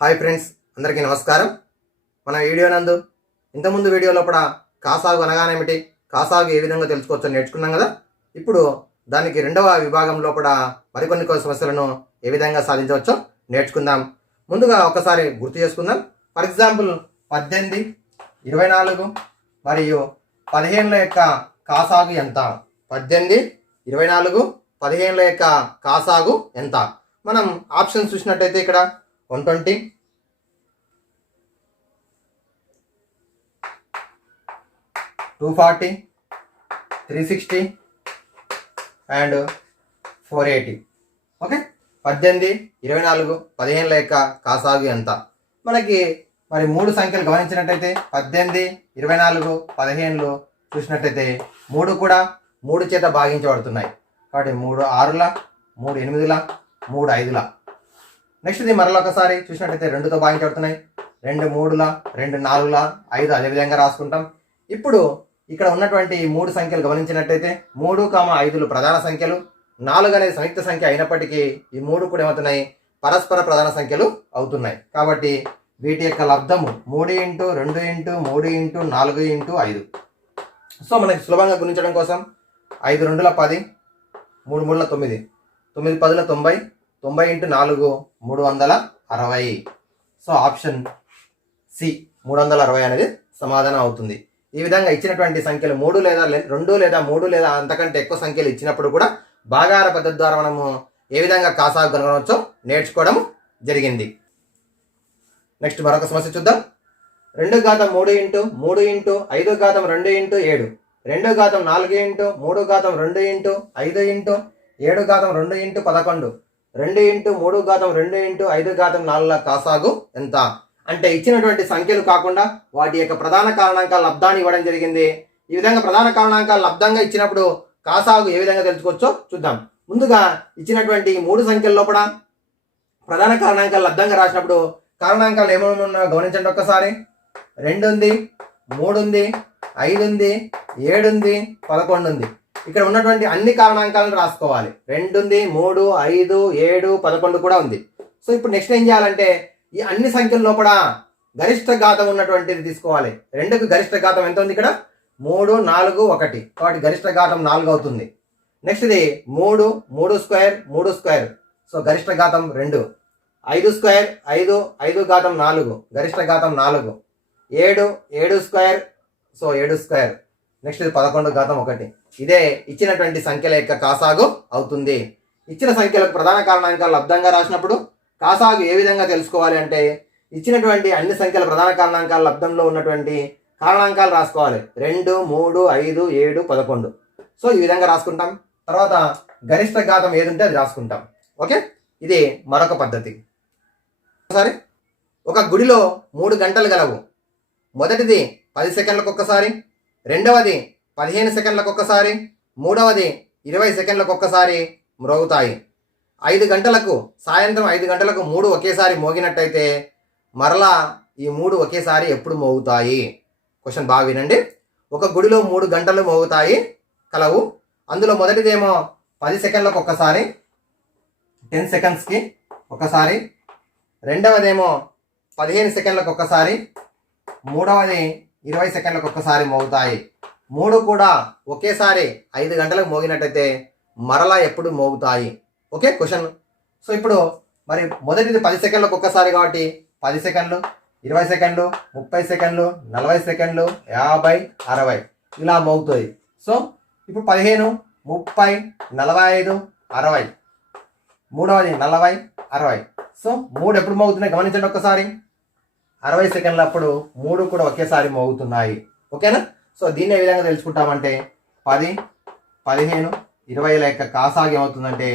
Hi friends, అందరికీ నమస్కారం. మన వీడియో నందు ఇంతకుముందు వీడియోలో కూడా కాసాగు అనగానేమిటి, కాసాగు ఏ విధంగా తెలుసుకోవచ్చో నేర్చుకున్నాం కదా. ఇప్పుడు దానికి రెండవ విభాగంలో కూడా మరికొన్ని సమస్యలను ఏ విధంగా సాధించవచ్చో నేర్చుకుందాం. ముందుగా ఒకసారి గుర్తు చేసుకుందాం. ఫర్ ఎగ్జాంపుల్ 18, 24 మరియు 15 యొక్క కాసాగు ఎంత? 18, 24, 15 యొక్క కాసాగు ఎంత? మనం ఆప్షన్స్ చూసినట్టయితే ఇక్కడ 120, 240, 360 అండ్ 480. ఓకే, 18, 24, 15 యొక్క కాసాగు ఎంత? మనకి మరి మూడు సంఖ్యలు గమనించినట్టయితే 18, 24, 15 చూసినట్టయితే మూడు కూడా 3 చేత భాగించబడుతున్నాయి. కాబట్టి 3 6ల, 3 8ల, 3 5ల. నెక్స్ట్ ఇది మరలా ఒకసారి చూసినట్టయితే 2తో భాగించబడుతున్నాయి. 2 3ల, 2 4ల, 5 అదేవిధంగా రాసుకుంటాం. ఇప్పుడు ఇక్కడ ఉన్నటువంటి 3 సంఖ్యలు గమనించినట్టయితే 3, 5లు ప్రధాన సంఖ్యలు, 4 అనేది సంయుక్త సంఖ్య అయినప్పటికీ ఈ 3 కూడా ఏమవుతున్నాయి? పరస్పర ప్రధాన సంఖ్యలు అవుతున్నాయి. కాబట్టి వీటి యొక్క లబ్ధము 3 × 2 × 3 × 4 × 5. సో మనకి సులభంగా గుణించడం కోసం 5 2ల 10, 3 3ల 9, 9 10ల 90, 90 × 4 360. సో ఆప్షన్ సి 360 అనేది సమాధానం అవుతుంది. ఈ విధంగా ఇచ్చినటువంటి సంఖ్యలు 3 లేదా 2 లేదా 3 లేదా అంతకంటే ఎక్కువ సంఖ్యలు ఇచ్చినప్పుడు కూడా భాగాహార పద్ధతి ద్వారా మనము ఏ విధంగా కాసాగు కనుగొనవచ్చో నేర్చుకోవడం జరిగింది. నెక్స్ట్ మరొక సమస్య చూద్దాం. 2 ఘాతం 3 × 3 × 5 ఘాతం 2 × 7, 2 ఘాతం 4 × 3 ఘాతం 2 × 5 × 7 ఘాతం 2 × 11, 2 × 3 ఘాతం 2 × 5 ఘాతం 4ల కాసాగు ఎంత? అంటే ఇచ్చినటువంటి సంఖ్యలు కాకుండా వాటి యొక్క ప్రధాన కారణాంకాల లబ్ధాన్ని ఇవ్వడం జరిగింది. ఈ విధంగా ప్రధాన కారణాంకాల లబ్ధంగా ఇచ్చినప్పుడు కాసాగు ఏ విధంగా తెలుసుకోవచ్చో చూద్దాం. ముందుగా ఇచ్చినటువంటి 3 సంఖ్యల లోపల ప్రధాన కారణాంకాల లబ్ధంగా రాసినప్పుడు కారణాంకాలు ఏమన్నా గమనించండి ఒక్కసారి. 2 ఉంది, 3 ఉంది, 5 ఉంది, 7 ఉంది, 11 ఉంది. ఇక్కడ ఉన్నటువంటి అన్ని కారణాంకాలను రాసుకోవాలి. 2 ఉంది, 3, 5, 7, 11 కూడా ఉంది. సో ఇప్పుడు నెక్స్ట్ ఏం చేయాలంటే ఈ అన్ని సంఖ్యల లోపల గరిష్ట ఘాతం ఉన్నటువంటిది తీసుకోవాలి. 2కు గరిష్ట ఘాతం ఎంత ఉంది? ఇక్కడ 3, 4, 1. కాబట్టి గరిష్ట ఘాతం 4 అవుతుంది. నెక్స్ట్ ఇది 3, 3 స్క్వేర్, 3 స్క్వేర్. సో గరిష్ట ఘాతం 2. 5 స్క్వేర్, 5, 5 ఘాతం 4, గరిష్ట ఘాతం 4. 7, 7 స్క్వేర్, సో 7 స్క్వేర్. నెక్స్ట్ ఇది 11 ఘాతం 1. ఇదే ఇచ్చినటువంటి సంఖ్యల యొక్క కాసాగు అవుతుంది. ఇచ్చిన సంఖ్యలకు ప్రధాన కారణాంకాలు లబ్ధంగా రాసినప్పుడు కాసాగు ఏ విధంగా తెలుసుకోవాలి అంటే ఇచ్చినటువంటి అన్ని సంఖ్యల ప్రధాన కారణాంకాల లబ్ధంలో ఉన్నటువంటి కారణాంకాలు రాసుకోవాలి. 2, 3, 5, 7, 11. సో ఈ విధంగా రాసుకుంటాం. తర్వాత గరిష్ట ఘాతం ఏది ఉంటే అది రాసుకుంటాం. ఓకే, ఇది మరొక పద్ధతి. ఒకసారి ఒక గుడిలో 3 గంటలు గలవు. మొదటిది 10 సెకండ్లకు ఒక్కసారి, రెండవది 15 సెకండ్లకు ఒక్కసారి, మూడవది 20 సెకండ్లకు ఒక్కసారి మ్రోగుతాయి. 5 గంటలకు, సాయంత్రం 5 గంటలకు 3 ఒకేసారి మోగినట్టయితే మరలా ఈ 3 ఒకేసారి ఎప్పుడు మోగుతాయి? క్వశ్చన్ బాగా వినండి. ఒక గుడిలో 3 గంటలు మోగుతాయి కలవు. అందులో మొదటిదేమో 10 సెకండ్లకు ఒక్కసారి, 10 సెకండ్స్కి ఒకసారి, రెండవదేమో 15 సెకండ్లకు ఒక్కసారి, మూడవది 20 సెకండ్లకు ఒక్కసారి మోగుతాయి. 3 కూడా ఒకేసారి 5 గంటలకు మోగినట్టయితే మరలా ఎప్పుడు మోగుతాయి? Okay question. సో ఇప్పుడు మరి మొదటిది 10 సెకండ్లకు ఒక్కసారి కాబట్టి 10 సెకండ్లు, 20 సెకండ్లు, 30 సెకండ్లు, 40 సెకండ్లు, 50, 60 ఇలా మోగుతుంది. సో ఇప్పుడు 15, 30, 45, 60. మూడవది 40, 60. సో 3 ఎప్పుడు మోగుతున్నాయి గమనించండి ఒక్కసారి. 60 సెకండ్లప్పుడు 3 కూడా ఒకేసారి మోగుతున్నాయి. ఓకేనా? సో దీన్ని ఏ విధంగా తెలుసుకుంటామంటే 10, 15, 20ల యొక్క కాసాగు ఏమవుతుందంటే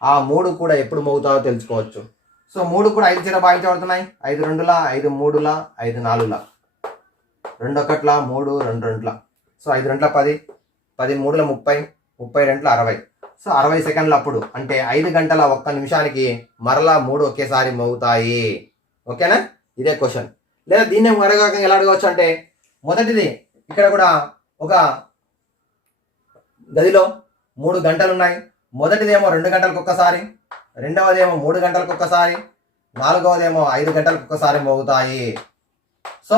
ఆ 3 కూడా ఎప్పుడు మోగుతాయో తెలుసుకోవచ్చు. సో 3 కూడా 5 చేత భాగించబడుతున్నాయి. 5 2ల, 5 3ల, 5 4ల, 2 1ల, 3 2 2ల. సో 5 2ల 10, 10 3ల 30, 30 2ల 60. సో 60 సెకండ్లు అప్పుడు అంటే 5 గంటల 1 నిమిషానికి మరలా 3 ఒకేసారి మోగుతాయి. ఓకేనా? ఇదే క్వశ్చన్. లేదా దీన్ని మరొక ఎలా అడగవచ్చు అంటే మొదటిది ఇక్కడ కూడా ఒక గదిలో 3 గంటలు ఉన్నాయి. మొదటిదేమో 2 గంటలకు ఒక్కసారి, రెండవదేమో 3 గంటలకు ఒక్కసారి, నాలుగవదేమో 5 గంటలకు ఒక్కసారి మోగుతాయి. సో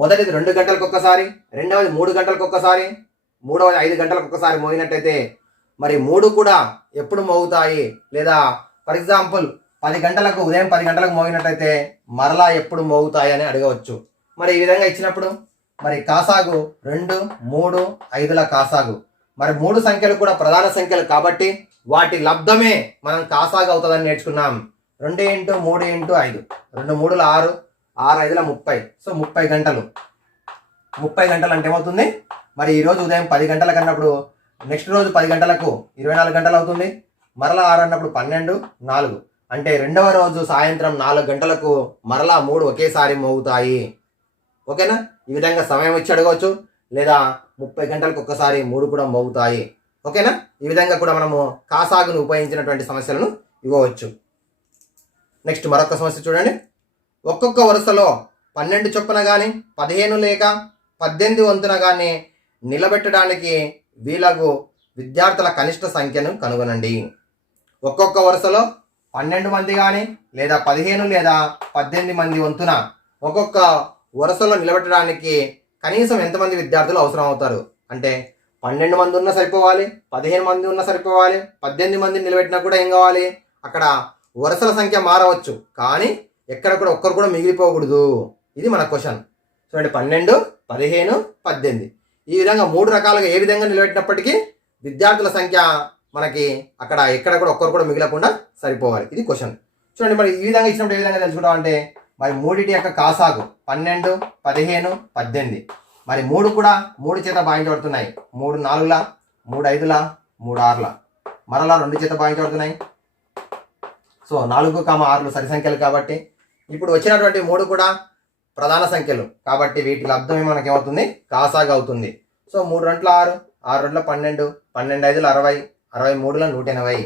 మొదటిది 2 గంటలకు ఒక్కసారి, రెండవది 3 గంటలకు ఒక్కసారి, మూడవది 5 గంటలకు ఒక్కసారి మోగినట్టయితే మరి 3 కూడా ఎప్పుడు మోగుతాయి? లేదా ఫర్ ఎగ్జాంపుల్ 10 గంటలకు, ఉదయం 10 గంటలకు మోగినట్టయితే మరలా ఎప్పుడు మోగుతాయి అని అడగవచ్చు. మరి ఈ విధంగా ఇచ్చినప్పుడు మరి కాసాగు 2, 3, 5ల కాసాగు. మరి 3 సంఖ్యలు కూడా ప్రధాన సంఖ్యలు కాబట్టి వాటి లబ్ధమే మనం కాసాగు అవుతుందని నేర్చుకున్నాం. 2 × 3 × 5, 2 3ల 6, 6 5ల 30. సో 30 గంటలు. 30 గంటలు అంటే ఏమవుతుంది? మరి ఈరోజు ఉదయం 10 గంటలకు అన్నప్పుడు నెక్స్ట్ రోజు 10 గంటలకు 24 గంటలు అవుతుంది. మరలా 6 అన్నప్పుడు 12, 4 అంటే రెండవ రోజు సాయంత్రం 4 గంటలకు మరలా 3 ఒకేసారి మోగుతాయి. ఓకేనా? ఈ విధంగా సమయం ఇచ్చి అడగవచ్చు, లేదా 30 గంటలకు ఒక్కసారి 3 కూడా మోగుతాయి. ఓకేనా? ఈ విధంగా కూడా మనము కాసాగును ఉపయోగించినటువంటి సమస్యలను ఇవ్వవచ్చు. నెక్స్ట్ మరొక సమస్య చూడండి. ఒక్కొక్క వరుసలో 12 చొప్పున కానీ 15 లేక 18 వంతున కానీ నిలబెట్టడానికి వీలకు విద్యార్థుల కనిష్ట సంఖ్యను కనుగొనండి. ఒక్కొక్క వరుసలో 12 మంది కానీ లేదా 15 లేదా 18 మంది వంతున ఒక్కొక్క వరుసలో నిలబెట్టడానికి కనీసం ఎంతమంది విద్యార్థులు అవసరం అవుతారు అంటే 12 మంది ఉన్నా సరిపోవాలి, 15 మంది ఉన్నా సరిపోవాలి, 18 మందిని నిలబెట్టినా కూడా ఏం కావాలి? అక్కడ వరుసల సంఖ్య మారవచ్చు, కానీ ఎక్కడ కూడా ఒక్కరు కూడా మిగిలిపోకూడదు. ఇది మన క్వశ్చన్. చూడండి, 12, 15, 18 ఈ విధంగా 3 రకాలుగా ఏ విధంగా నిలబెట్టినప్పటికీ విద్యార్థుల సంఖ్య మనకి అక్కడ ఎక్కడ కూడా ఒక్కరు కూడా మిగలకుండా సరిపోవాలి. ఇది క్వశ్చన్. చూడండి, మరి ఈ విధంగా ఇచ్చినప్పుడు ఏ విధంగా తెలుసుకుంటాం అంటే మరి మూడిటి యొక్క కాసాగు 12, 15, 18. మరి 3 కూడా 3 చేత భాగించబడుతున్నాయి. 3 4ల, 3 5ల, 3 6ల. మరలా 2 చేత భాగించబడుతున్నాయి. సో 4, 6లు సరి సంఖ్యలు కాబట్టి ఇప్పుడు వచ్చినటువంటి 3 కూడా ప్రధాన సంఖ్యలు కాబట్టి వీటి లబ్ధమే మనకి ఏమవుతుంది? కాసాగు అవుతుంది. సో 3 2 6, 6 2 12, 12 5 60, 63 180.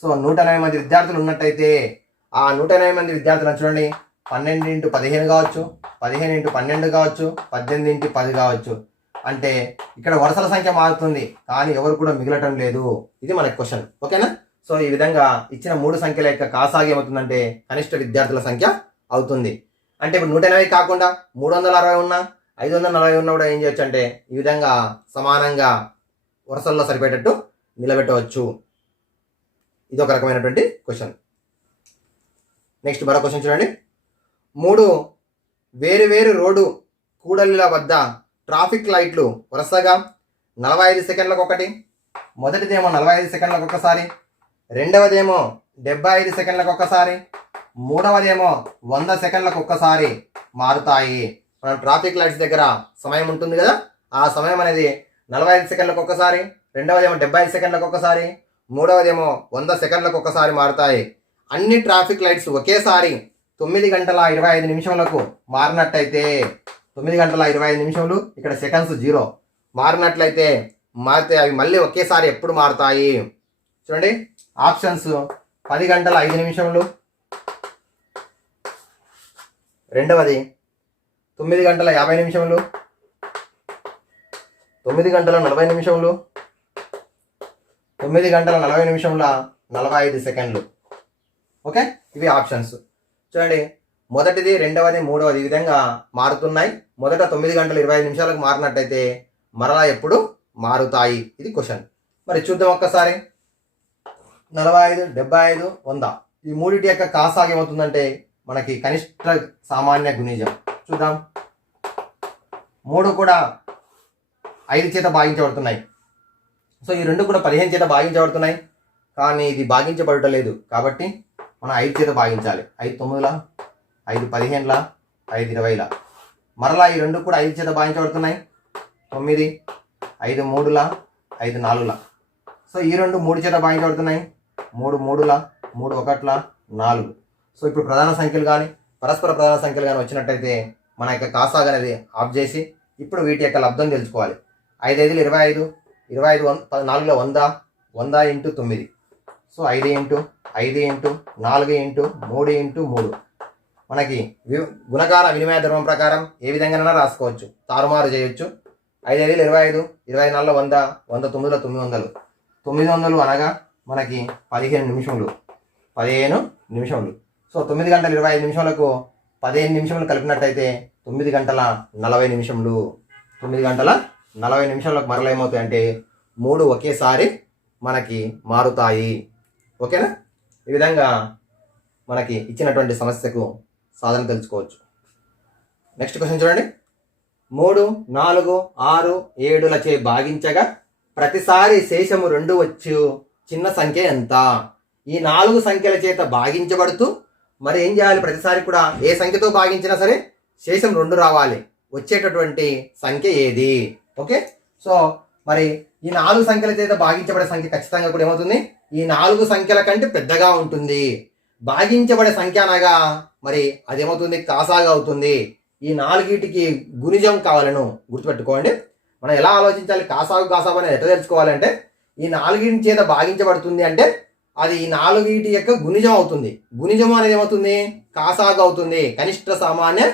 సో 180 మంది విద్యార్థులు ఉన్నట్టయితే ఆ 180 మంది విద్యార్థులను చూడండి, 12 × 15 కావచ్చు, 15 × 12 కావచ్చు, 18 × 10 కావచ్చు. అంటే ఇక్కడ వరుసల సంఖ్య మారుతుంది, కానీ ఎవరు కూడా మిగలటం లేదు. ఇది మన క్వశ్చన్. ఓకేనా? సో ఈ విధంగా ఇచ్చిన 3 సంఖ్యల యొక్క కాసాగు ఏమవుతుందంటే కనిష్ట విద్యార్థుల సంఖ్య అవుతుంది. అంటే ఇప్పుడు 180 కాకుండా 360 ఉన్నా 540 ఉన్నా కూడా ఏం చేయొచ్చు అంటే ఈ విధంగా సమానంగా వరుసల్లో సరిపోయేటట్టు నిలబెట్టవచ్చు. ఇది ఒక రకమైనటువంటి క్వశ్చన్. నెక్స్ట్ మరో క్వశ్చన్ చూడండి. 3 వేరు రోడ్డు కూడలిల వద్ద ట్రాఫిక్ లైట్లు వరుసగా 45 సెకండ్లకు ఒకటి. మొదటిదేమో 45 సెకండ్లకు ఒకసారి, రెండవదేమో 75 సెకండ్లకు ఒకసారి, మూడవదేమో 100 సెకండ్లకు ఒక్కసారి మారుతాయి. మనం ట్రాఫిక్ లైట్స్ దగ్గర సమయం ఉంటుంది కదా, ఆ సమయం అనేది 45 సెకండ్లకు ఒకసారి, రెండవదేమో 75 సెకండ్లకు ఒకసారి, మూడవదేమో 100 సెకండ్లకు ఒకసారి మారుతాయి. అన్ని ట్రాఫిక్ లైట్స్ ఒకేసారి 9 గంటల 25 నిమిషములకు మారినట్టయితే 9 గంటల 25 నిమిషములు ఇక్కడ సెకండ్స్ 0 మారినట్లయితే మారితే అవి మళ్ళీ ఒకేసారి ఎప్పుడు మారుతాయి? చూడండి, ఆప్షన్స్ 10 గంటల 5 నిమిషములు, రెండవది 9 గంటల 50 నిమిషములు, 9 గంటల 40 నిమిషములు, 9 గంటల 40 నిమిషముల 45 సెకండ్లు. ఓకే, ఇవి ఆప్షన్స్. చూడండి, మొదటిది, రెండవది, మూడవది ఈ విధంగా మారుతున్నాయి. మొదట 9 గంటల 25 నిమిషాలకు మారినట్టయితే మరలా ఎప్పుడు మారుతాయి? ఇది క్వశ్చన్. మరి చూద్దాం ఒక్కసారి. 45, 75, 100 ఈ మూడింటి యొక్క కాసాగు ఏమవుతుందంటే మనకి కనిష్ట సామాన్య గుణిజం. చూద్దాం. 3 కూడా 5 చేత భాగించబడుతున్నాయి. సో ఈ 2 కూడా 15 చేత భాగించబడుతున్నాయి, కానీ ఇది భాగించబడటలేదు కాబట్టి మనం 5 చేత భాగించాలి. 5 9ల, 5 15ల, 5 20ల. మరలా ఈ 2 కూడా 5 చేత భాగించబడుతున్నాయి. 9, 5 3ల, 5 4ల. సో ఈ 2 3 చేత భాగించబడుతున్నాయి. 3 3ల, 3 1ల, 4. సో ఇప్పుడు ప్రధాన సంఖ్యలు కానీ పరస్పర ప్రధాన సంఖ్యలు కానీ వచ్చినట్టయితే మన యొక్క కాసాగు అనేది ఆఫ్ చేసి ఇప్పుడు వీటి యొక్క లబ్ధం తెలుసుకోవాలి. 5 5లు 25, 25 4ల 100, 100 × 9. సో 5 × 5 × 4 × 3 × 3 మనకి గుణకార వినిమయ ధర్మం ప్రకారం ఏ విధంగానైనా రాసుకోవచ్చు, తారుమారు చేయొచ్చు. 5 5లు 25, 24ల 100, 100 9ల 900. 900 అనగా మనకి 15 నిమిషములు, 15 నిమిషములు. సో 9 గంటల 25 నిమిషాలకు 15 నిమిషములు కలిపినట్టయితే 9 గంటల 40 నిమిషములు. 9 గంటల 40 నిమిషాలకు మరల ఏమవుతాయి అంటే 3 ఒకేసారి మనకి మారుతాయి. ఓకేనా? ఈ విధంగా మనకి ఇచ్చినటువంటి సమస్యకు సాధన తెలుసుకోవచ్చు. నెక్స్ట్ క్వశ్చన్ చూడండి. 3, 4, 6, 7లచే భాగించగా ప్రతిసారి శేషము 2 వచ్చు చిన్న సంఖ్య ఎంత? ఈ 4 సంఖ్యల చేత భాగించబడుతూ మరి ఏం చేయాలి? ప్రతిసారి కూడా ఏ సంఖ్యతో భాగించినా సరే శేషం 2 రావాలి. వచ్చేటటువంటి సంఖ్య ఏది? ఓకే, సో మరి ఈ 4 సంఖ్యల చేత భాగించబడే సంఖ్య ఖచ్చితంగా కూడా ఏమవుతుంది? ఈ 4 సంఖ్యల కంటే పెద్దగా ఉంటుంది. భాగించబడే సంఖ్య అనగా మరి అదేమవుతుంది? కాసాగా అవుతుంది. ఈ 4టికి గుణిజం కావాలను గుర్తుపెట్టుకోండి. మనం ఎలా ఆలోచించాలి? కాసాగు కాసాగు అనేది ఎట్లా తెలుసుకోవాలంటే ఈ 4 చేత భాగించబడుతుంది అంటే అది ఈ 4 యొక్క గుణిజం అవుతుంది. గుణిజము అనేది ఏమవుతుంది? కాసాగు అవుతుంది. కనిష్ట సామాన్య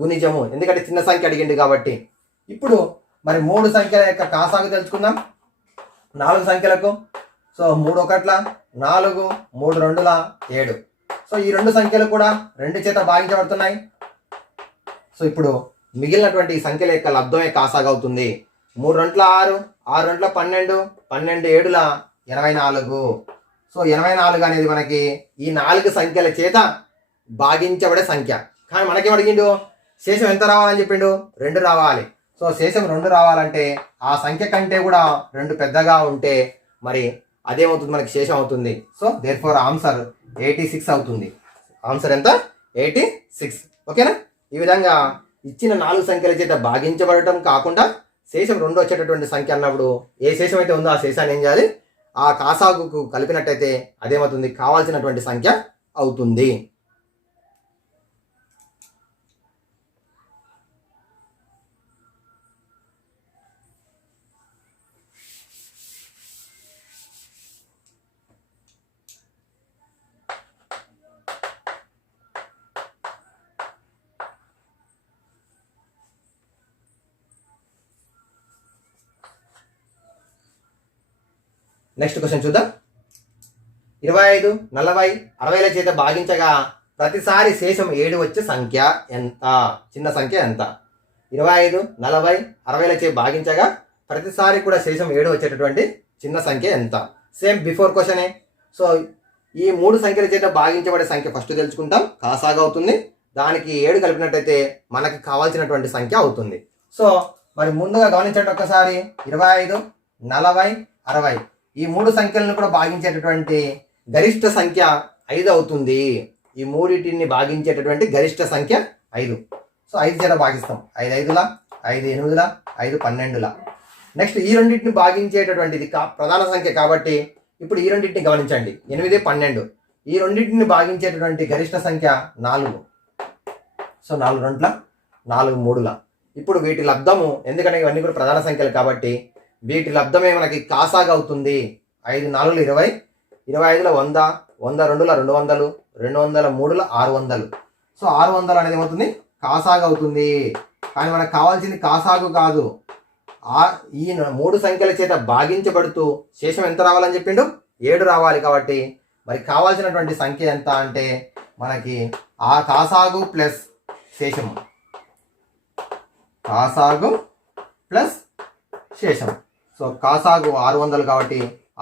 గుణిజము. ఎందుకంటే చిన్న సంఖ్య అడిగింది కాబట్టి. ఇప్పుడు మరి 3 సంఖ్యల యొక్క కాసాగు తెలుసుకుందాం. 4 సంఖ్యలకు సో 3 1 4, 3 2 7. సో ఈ 2 సంఖ్యలు కూడా 2 చేత భాగించబడుతున్నాయి. సో ఇప్పుడు మిగిలినటువంటి సంఖ్యల యొక్క లబ్ధమే కాసాగు అవుతుంది. 3 2 6, 6 2 12, 12 7 84. సో 84 అనేది మనకి ఈ 4 సంఖ్యల చేత భాగించబడే సంఖ్య. కానీ మనకేం అడిగిండు? శేషం ఎంత రావాలని చెప్పిండు? 2 రావాలి. సో శేషం 2 రావాలంటే ఆ సంఖ్య కంటే కూడా 2 పెద్దగా ఉంటే మరి అదేమవుతుంది? మనకి శేషం అవుతుంది. సో దేర్ ఫోర్ ఆన్సర్ 86 అవుతుంది. ఆన్సర్ ఎంత? 86. ఓకేనా? ఈ విధంగా ఇచ్చిన 4 సంఖ్యల చేత భాగించబడటం కాకుండా శేషం 2 వచ్చేటటువంటి సంఖ్య అన్నప్పుడు ఏ శేషం అయితే ఉందో ఆ శేషాన్ని ఏం చేయాలి? ఆ కాసాగుకు కలిపినట్టయితే అదేమవుతుంది? కావాల్సినటువంటి సంఖ్య అవుతుంది. నెక్స్ట్ క్వశ్చన్ చూద్దాం. 25, 40, 60ల చేత భాగించగా ప్రతిసారి శేషం 7 వచ్చే సంఖ్య ఎంత? చిన్న సంఖ్య ఎంత? 25, 40, 60ల చేత భాగించగా ప్రతిసారి కూడా శేషం 7 వచ్చేటటువంటి చిన్న సంఖ్య ఎంత? సేమ్ బిఫోర్ క్వశ్చనే. సో ఈ 3 సంఖ్యల చేత భాగించబడే సంఖ్య ఫస్ట్ తెలుసుకుంటాం. కాసాగా అవుతుంది. దానికి 7 కలిపినట్టయితే మనకి కావాల్సినటువంటి సంఖ్య అవుతుంది. సో మరి ముందుగా గమనించండి ఒక్కసారి. 25, 40, 60 ఈ 3 సంఖ్యలను కూడా భాగించేటటువంటి గరిష్ట సంఖ్య 5 అవుతుంది. ఈ మూడింటిని భాగించేటటువంటి గరిష్ట సంఖ్య 5. సో 5 చేత భాగిస్తాం. 5 5 5 8 5 12. నెక్స్ట్ ఈ రెండింటిని భాగించేటటువంటిది ప్రధాన సంఖ్య కాబట్టి ఇప్పుడు ఈ రెండింటిని గమనించండి. 8 12. ఈ రెండింటిని భాగించేటటువంటి గరిష్ట సంఖ్య 4. సో 4 2 4 3. ఇప్పుడు వీటి లబ్ధము, ఎందుకంటే ఇవన్నీ కూడా ప్రధాన సంఖ్యలు కాబట్టి వీటి లబ్ధమే మనకి కాసాగా అవుతుంది. 5 4 20, 25 100, 100 2 200, 200 3 600. సో 600 అనేది ఏమవుతుంది? కాసాగా అవుతుంది. కానీ మనకు కావాల్సింది కాసాగు కాదు. ఈ 3 సంఖ్యల చేత భాగించబడుతూ శేషం ఎంత రావాలని చెప్పిండు? 7 రావాలి. కాబట్టి మరి కావాల్సినటువంటి సంఖ్య ఎంత అంటే మనకి ఆ కాసాగు ప్లస్ శేషము. కాసాగు ప్లస్ శేషం. సో కాసాగు 600 కాబట్టి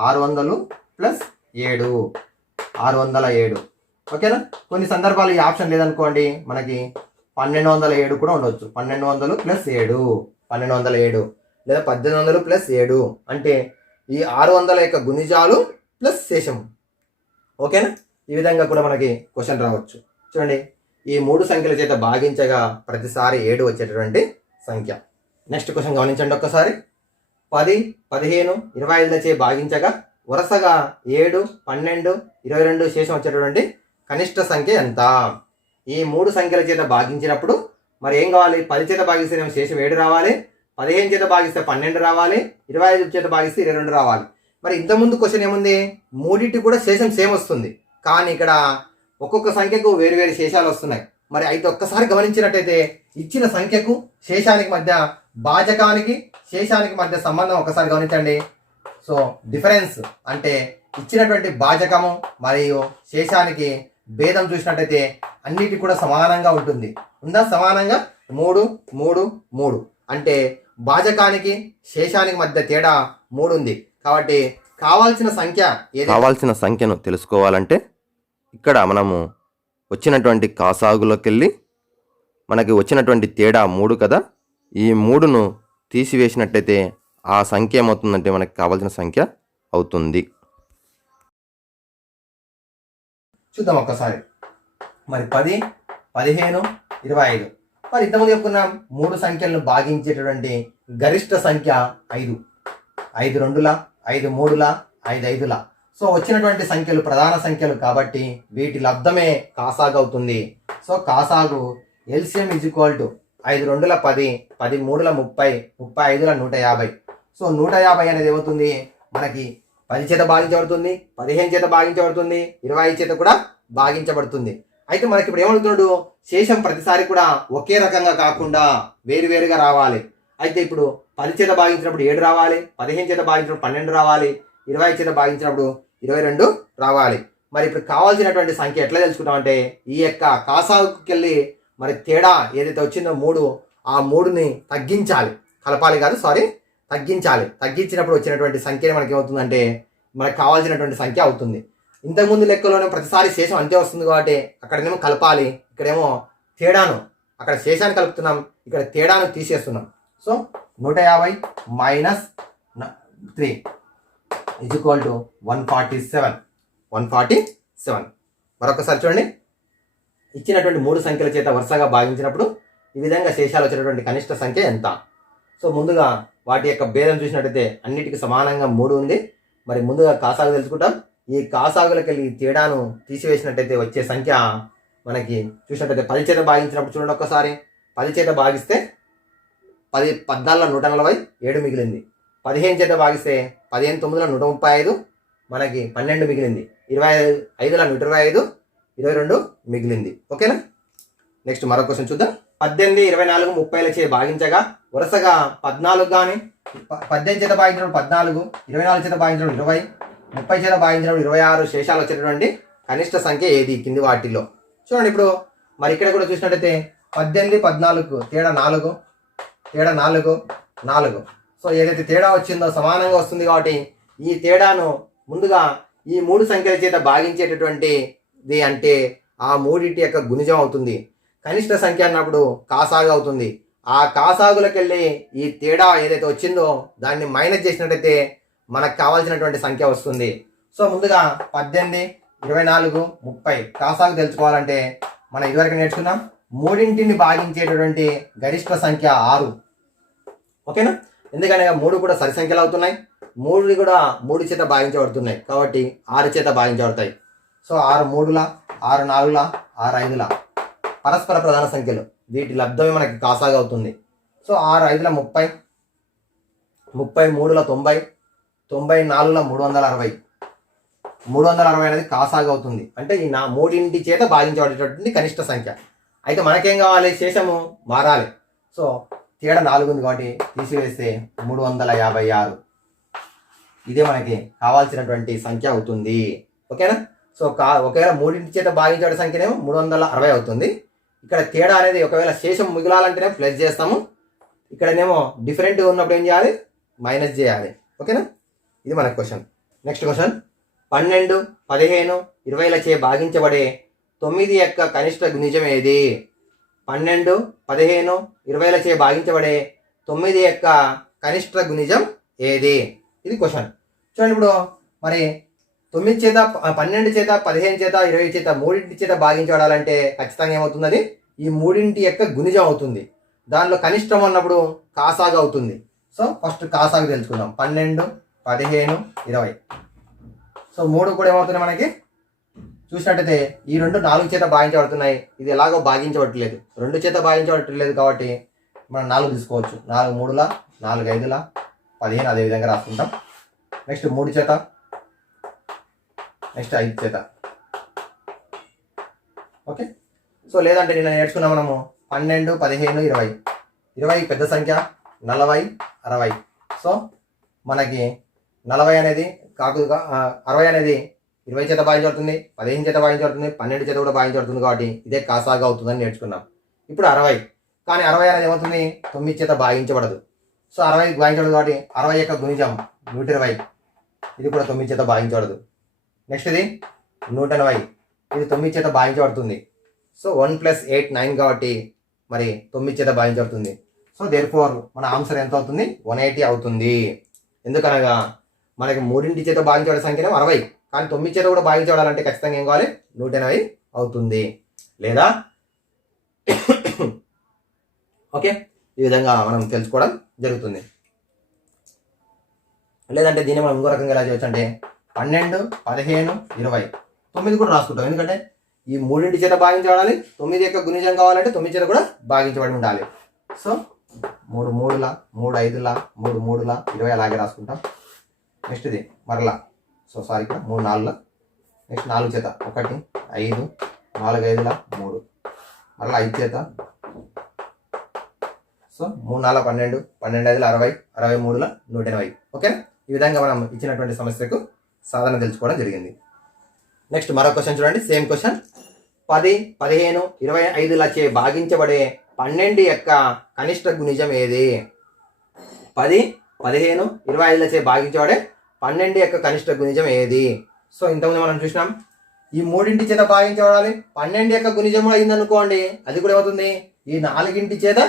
600 ప్లస్ 7 607. ఓకేనా? కొన్ని సందర్భాలు ఈ ఆప్షన్ లేదనుకోండి, మనకి 1207 కూడా ఉండొచ్చు. 1200 ప్లస్ 7 1207 లేదా 1800 ప్లస్ 7 అంటే ఈ 600 యొక్క గుణిజాలు ప్లస్ శేషము. ఓకేనా? ఈ విధంగా కూడా మనకి క్వశ్చన్ రావచ్చు. చూడండి, ఈ 3 సంఖ్యల చేత భాగించగా ప్రతిసారి 7 వచ్చేటటువంటి సంఖ్య. నెక్స్ట్ క్వశ్చన్ గమనించండి ఒక్కసారి. 10, 15, 25లచే భాగించగా వరుసగా 7, 12, 22 శేషం వచ్చేటటువంటి కనిష్ట సంఖ్య ఎంత? ఈ 3 సంఖ్యల చేత భాగించినప్పుడు మరి ఏం కావాలి? 10 చేత భాగిస్తే శేషం 7 రావాలి. 15 చేత భాగిస్తే 12 రావాలి. 25 చేత భాగిస్తే 22 రావాలి. మరి ఇంతకుముందు క్వశ్చన్ ఏముంది? మూడింటి కూడా శేషం సేమ్ వస్తుంది. కానీ ఇక్కడ ఒక్కొక్క సంఖ్యకు వేరు వేరు శేషాలు వస్తున్నాయి. మరి అయితే ఒక్కసారి గమనించినట్టయితే ఇచ్చిన సంఖ్యకు శేషానికి మధ్య, భాజకానికి శేషానికి మధ్య సంబంధం ఒకసారి గమనించండి. సో డిఫరెన్స్ అంటే ఇచ్చినటువంటి భాజకము మరియు శేషానికి భేదం చూసినట్టయితే అన్నిటి కూడా సమానంగా ఉంటుంది. ఉందా సమానంగా? 3 3 3 అంటే భాజకానికి శేషానికి మధ్య తేడా 3 ఉంది. కాబట్టి కావాల్సిన సంఖ్యను తెలుసుకోవాలంటే ఇక్కడ మనము వచ్చినటువంటి కాసాగులోకి వెళ్ళి మనకి వచ్చినటువంటి తేడా 3 కదా, ఈ 3ను తీసివేసినట్టయితే ఆ సంఖ్య ఏమవుతుందంటే మనకి కావాల్సిన సంఖ్య అవుతుంది. చూద్దాం ఒక్కసారి. మరి 10 15 25. మరి ఇంతకుముందు చెప్పుకున్నాం 3 సంఖ్యలను భాగించేటటువంటి గరిష్ట సంఖ్య 5. 5 2ల 5 3ల 5 5ల. సో వచ్చినటువంటి సంఖ్యలు ప్రధాన సంఖ్యలు కాబట్టి వీటి లబ్ధమే కాసాగు అవుతుంది. సో కాసాగు ఎల్సిఎం ఈజ్ ఈక్వల్ టు 5 2ల 10 10 3ల 30 35ల 150. సో 150 అనేది ఏమవుతుంది మనకి 10 చేత భాగించబడుతుంది, 15 చేత భాగించబడుతుంది, 25 చేత కూడా భాగించబడుతుంది. అయితే మనకి ఇప్పుడు ఏమవుతున్నాడు, శేషం ప్రతిసారి కూడా ఒకే రకంగా కాకుండా వేరువేరుగా రావాలి. అయితే ఇప్పుడు 10 చేత భాగించినప్పుడు 7 రావాలి, 15 చేత భాగించినప్పుడు 12 రావాలి, 20 చేత భాగించినప్పుడు 22 రావాలి. మరి ఇప్పుడు కావాల్సినటువంటి సంఖ్య ఎట్లా తెలుసుకుంటామంటే ఈ యొక్క కాసాగుకి వెళ్ళి మరి తేడా ఏదైతే వచ్చిందో 3, ఆ 3ని తగ్గించాలి, కలపాలి కాదు తగ్గించాలి. తగ్గించినప్పుడు వచ్చినటువంటి సంఖ్య మనకి ఏమవుతుందంటే మనకు కావాల్సినటువంటి సంఖ్య అవుతుంది. ఇంతకుముందు లెక్కలోనే ప్రతిసారి శేషం అంతే వస్తుంది కాబట్టి అక్కడనేమో కలపాలి, ఇక్కడేమో తేడాను, అక్కడ శేషాన్ని కలుపుతున్నాం, ఇక్కడ తేడాను తీసేస్తున్నాం. So 150 minus 3 is equal to 147. మరొకసారి చూడండి, ఇచ్చినటువంటి 3 సంఖ్యల చేత వరుసగా భాగించినప్పుడు ఈ విధంగా శేషాలు వచ్చినటువంటి కనిష్ట సంఖ్య ఎంత? సో ముందుగా వాటి యొక్క భేదం చూసినట్టయితే అన్నిటికీ సమానంగా 3 ఉంది. మరి ముందుగా కాసాగు తెలుసుకుంటాం. ఈ కాసాగులకి వెళ్ళి తేడాను తీసివేసినట్టయితే వచ్చే సంఖ్య మనకి చూసినట్టయితే 10 చేత భాగించినప్పుడు చూడండి ఒక్కసారి, 10 చేత భాగిస్తే 10 14ల 147 మిగిలింది. 15 చేత భాగిస్తే 15 9ల 135 మనకి 12 మిగిలింది. 25ల 125 22 మిగిలింది. ఓకేనా? నెక్స్ట్ మరొక క్వశ్చన్ చూద్దాం. 18 24 30ల చే భాగించగా వరుసగా 14 కానీ 18 చేత భాగించినప్పుడు 14, 24 చేత భాగించినప్పుడు 20, 30 చేత భాగించినప్పుడు 26 శేషాలు వచ్చేటటువంటి కనిష్ట సంఖ్య ఏది కింది వాటిల్లో? చూడండి ఇప్పుడు మరి ఇక్కడ కూడా చూసినట్టయితే 18 14కు తేడా 4. సో ఏదైతే తేడా వచ్చిందో సమానంగా వస్తుంది కాబట్టి ఈ తేడాను ముందుగా ఈ 3 సంఖ్యల చేత భాగించేటటువంటిది అంటే ఆ మూడింటి యొక్క గుణిజం అవుతుంది. కనిష్ట సంఖ్య అన్నప్పుడు కాసాగు అవుతుంది. ఆ కాసాగులకు వెళ్ళి ఈ తేడా ఏదైతే వచ్చిందో దాన్ని మైనస్ చేసినట్టయితే మనకు కావాల్సినటువంటి సంఖ్య వస్తుంది. సో ముందుగా 18 24 30 కాసాగు తెలుసుకోవాలంటే మనం ఇదివరకు నేర్చుకున్నాం మూడింటిని భాగించేటటువంటి గరిష్ట సంఖ్య 6. ఓకేనా? ఎందుకనగా 3 కూడా సరి సంఖ్యలు అవుతున్నాయి, 3 కూడా 3 చేత భాగించబడుతున్నాయి కాబట్టి 6 చేత భాగించబడతాయి. సో 6 3ల 6 4ల 6 5ల పరస్పర ప్రధాన సంఖ్యలు, వీటి లబ్ధమే మనకి కాసాగు అవుతుంది. సో 6 5ల 30, 33ల 90, 94ల 360. 360 అనేది కాసాగు అవుతుంది. అంటే ఈ మూడింటి చేత భాగించబడేటటువంటి కనిష్ట సంఖ్య. అయితే మనకేం కావాలి? శేషము మారాలి. సో తేడా 4 ఉంది కాబట్టి తీసివేస్తే 356. ఇదే మనకి కావాల్సినటువంటి సంఖ్య అవుతుంది. ఓకేనా? సో ఒకవేళ మూడింటి చేత భాగించే సంఖ్యనేమో 360 అవుతుంది. ఇక్కడ తేడా అనేది ఒకవేళ శేషం మిగిలాలంటేనే ప్లస్ చేస్తాము, ఇక్కడనేమో డిఫరెంట్ ఉన్నప్పుడు ఏం చేయాలి? మైనస్ చేయాలి. ఓకేనా? ఇది మన క్వశ్చన్. నెక్స్ట్ క్వశ్చన్, 12 15 20ల చే భాగించబడే 9 యొక్క కనిష్ట గుణిజం ఏది? 12 15 20ల చే భాగించబడే 9 యొక్క కనిష్ట గుణిజం ఏది? ఇది క్వశ్చన్. చూడండి ఇప్పుడు మరి 9 చేత 12 చేత 15 చేత 20 చేత మూడింటి చేత భాగించబడాలంటే ఖచ్చితంగా ఏమవుతుంది? అది ఈ మూడింటి యొక్క గుణిజం అవుతుంది. దానిలో కనిష్టం అన్నప్పుడు కాసాగు అవుతుంది. సో ఫస్ట్ కాసాగు తెలుసుకుందాం. 12 15 20. సో 3 కూడా ఏమవుతున్నాయి మనకి చూసినట్టయితే ఈ 2 4 చేత భాగించబడుతున్నాయి. ఇది ఎలాగో భాగించబట్టలేదు, 2 చేత భాగించబట్టలేదు కాబట్టి మనం 4 తీసుకోవచ్చు. 4 3ల 4 5ల 15 అదే విధంగా రాసుకుంటాం. నెక్స్ట్ 3 చేత, నెక్స్ట్ 5 చేత. ఓకే? సో లేదంటే నిన్న నేర్చుకున్నాం మనము 12 15 20. 20 పెద్ద సంఖ్య, 40 60. సో మనకి 40 అనేది 60 అనేది 20 చేత భాగించబడుతుంది, 15 చేత భాగించబడుతుంది, 12 చేత కూడా భాగించబడుతుంది కాబట్టి ఇదే కాసాగా అవుతుందని నేర్చుకున్నాం. ఇప్పుడు 60, కానీ 60 అనేది ఏమవుతుంది 9 చేత భాగించబడదు. సో 60 భాగించబడదు కాబట్టి 60 యొక్క గుణిజం 120, ఇది కూడా 9 చేత భాగించబడదు. నెక్స్ట్ ఇది 180, ఇది 9 చేత భాగించబడుతుంది. సో 1 + 8 9 కాబట్టి మరి 9 చేత భాగించబడుతుంది. సో దేర్ఫోర్ మన ఆన్సర్ ఎంత అవుతుంది 180 అవుతుంది. ఎందుకనగా మనకి 3 చేత భాగించబడే సంఖ్యనే 60, కానీ 9 చేత కూడా భాగించబడాలంటే ఖచ్చితంగా ఏం కావాలి 180 అవుతుంది. లేదా ఓకే, ఈ విధంగా మనం తెలుసుకోవడం జరుగుతుంది. లేదంటే దీన్ని మనం ఇంకో రకంగా ఎలా చేయవచ్చు అంటే 12, 15, 20, 9 కూడా రాసుకుంటాం. ఎందుకంటే ఈ 3 చేత భాగించబడాలి, 9 యొక్క గుణిజం కావాలంటే 9 చేత కూడా భాగించబడి ఉండాలి. సో 3 3ల 3 5ల 3 3ల 20 అలాగే రాసుకుంటాం. నెక్స్ట్ ఇది మరలా ఇక్కడ 3 4ల, నెక్స్ట్ 4 చేత 1 5 4 5ల 3, మరలా 5 చేత. సో 3 4 12 12 5ల 60 63ల 180. ఓకే, ఈ విధంగా మనం ఇచ్చినటువంటి సమస్యకు సాధన తెలుసుకోవడం జరిగింది. నెక్స్ట్ మరో క్వశ్చన్ చూడండి, సేమ్ క్వశ్చన్. 10 15 25లచే భాగించబడే 12 యొక్క కనిష్ట గుణిజం ఏది? 10 15 25లచే భాగించబడే 12 యొక్క కనిష్ట గుణిజం ఏది? సో ఇంతకుముందు మనం చూసినాం ఈ 3 చేత భాగించబడాలి, 12 యొక్క గుణిజం అయింది అనుకోండి, అది కూడా ఏమవుతుంది ఈ 4 చేత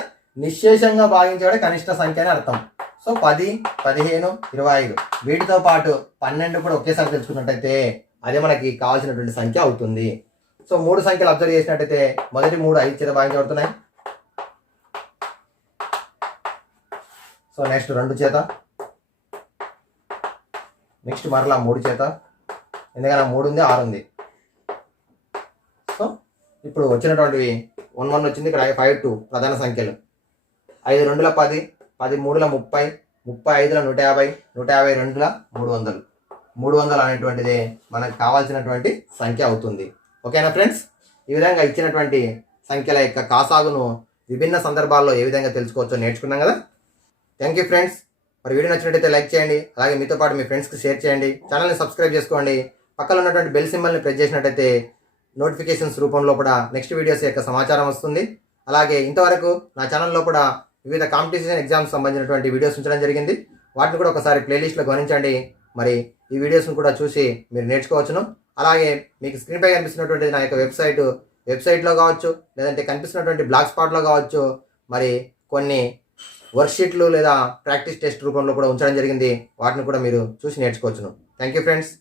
నిశ్శేషంగా భాగించబడే కనిష్ట సంఖ్య అని అర్థం. సో 10 15 25 వీటితో పాటు 12 కూడా ఒకేసారి తెలుసుకున్నట్టయితే అదే మనకి కావాల్సినటువంటి సంఖ్య అవుతుంది. సో 3 సంఖ్యలు అబ్జర్వ్ చేసినట్టయితే మొదటి 3 5 చేత భాగించబడుతున్నాయి. సో నెక్స్ట్ 2 చేత, నెక్స్ట్ మరలా 3 చేత, ఎందుకన్నా 3 ఉంది 6 ఉంది. సో ఇప్పుడు వచ్చినటువంటివి 1 1 వచ్చింది, ఇక్కడ 5 2 ప్రధాన సంఖ్యలు. 5 2ల 10, 10 3ల 30, 35ల 150, 152ల 300. 300 అనేటువంటిది మనకు కావాల్సినటువంటి సంఖ్య అవుతుంది. ఓకేనా ఫ్రెండ్స్, ఈ విధంగా ఇచ్చినటువంటి సంఖ్యల యొక్క కాసాగును విభిన్న సందర్భాల్లో ఏ విధంగా తెలుసుకోవచ్చో నేర్చుకున్నాం కదా. Thank you friends. మరి వీడియో నచ్చినట్టయితే లైక్ చేయండి, అలాగే మీతో పాటు మీ ఫ్రెండ్స్కి షేర్ చేయండి, ఛానల్ని సబ్స్క్రైబ్ చేసుకోండి, పక్కన ఉన్నటువంటి బెల్ సింబల్ని ప్రెస్ చేసినట్టయితే నోటిఫికేషన్స్ రూపంలో కూడా నెక్స్ట్ వీడియోస్ యొక్క సమాచారం వస్తుంది. అలాగే ఇంతవరకు నా ఛానల్లో కూడా వివిధ కాంపిటీషన్ ఎగ్జామ్స్ సంబంధించినటువంటి వీడియోస్ ఉంచడం జరిగింది. వాటిని కూడా ఒకసారి ప్లేలిస్ట్లో గమనించండి. మరి ఈ వీడియోస్ను కూడా చూసి మీరు నేర్చుకోవచ్చును. అలాగే మీకు స్క్రీన్పై కనిపిస్తున్నటువంటి నా యొక్క వెబ్సైట్లో కావచ్చు, లేదంటే కనిపిస్తున్నటువంటి బ్లాగ్ స్పాట్లో కావచ్చు, మరి కొన్ని వర్క్షీట్లు లేదా ప్రాక్టీస్ టెస్ట్ రూపంలో కూడా ఉంచడం జరిగింది. వాటిని కూడా మీరు చూసి నేర్చుకోవచ్చును. Thank you friends.